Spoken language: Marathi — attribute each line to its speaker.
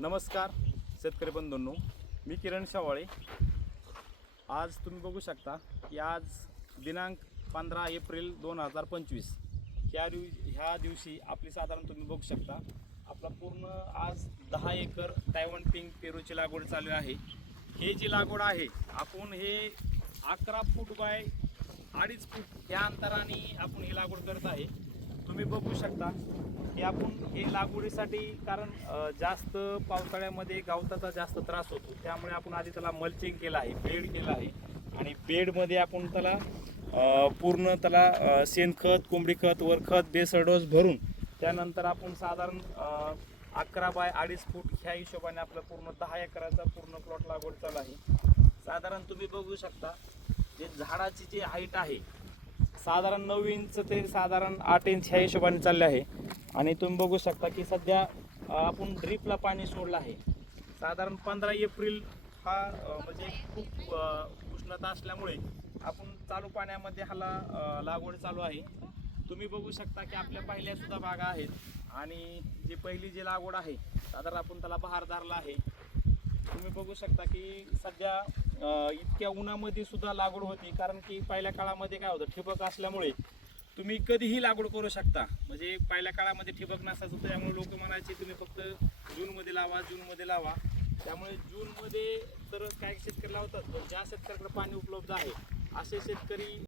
Speaker 1: नमस्कार शेतकरी बंधूंनो. मी किरण शावाळे. आज तुम्ही बघू शकता की आज दिनांक पंधरा एप्रिल दोन हजार पंचवीस. ह्या दिव ह्या दिवशी आपली साधारण तुम्ही बघू शकता आपला पूर्ण आज दहा एकर तायवन पिंक पेरूची लागवड चालू आहे. हे जी लागवड आहे आपण हे अकरा फूट बाय अडीच फूट या अंतराने आपण ही लागवड करत आहे. तुम्ही बघू शकता की आपण हे लागवडीसाठी कारण जास्त पावसाळ्यामध्ये गवताचा जास्त त्रास होतो. त्यामुळे आपण आधी त्याला मल्चिंग केलं आहे बेड केलं आहे आणि बेडमध्ये आपण त्याला पूर्ण त्याला शेणखत कोंबडी खत वर खत बेसळ डोस भरून त्यानंतर आपण साधारण अकरा बाय अडीच फूट ह्या हिशोबाने आपलं पूर्ण दहा एकराचा पूर्ण प्लॉट लागवड चालू आहे. साधारण तुम्ही बघू शकता जे झाडाची जी हाईट आहे साधारण नऊ इंच ते साधारण आठ इंच ह्या हिशोबाने चालले आहे. आणि तुम्ही बघू शकता की सध्या आपण ड्रीपला पाणी सोडलं आहे. साधारण पंधरा एप्रिल हा म्हणजे खूप उष्णता असल्यामुळे आपण चालू पाण्यामध्ये हाला लागवड चालू आहे. तुम्ही बघू शकता की आपल्या पहिल्या सुद्धा बागा आहेत. आणि जी पहिली जी लागवड आहे साधारण आपण त्याला बहार धरला आहे. तुम्ही बघू शकता की सध्या इतक्या उन्हामध्ये सुद्धा लागवड होती. कारण की पहिल्या काळामध्ये काय होतं ठिबक असल्यामुळे तुम्ही कधीही लागवड करू शकता. म्हणजे पहिल्या काळामध्ये ठिबक नसायचं त्यामुळे लोक म्हणायचे तुम्ही फक्त जूनमध्ये लावा जूनमध्ये लावा. त्यामुळे जूनमध्ये तर काही शेतकरी लावतात पण ज्या शेतकऱ्याकडे पाणी उपलब्ध आहे असे शेतकरी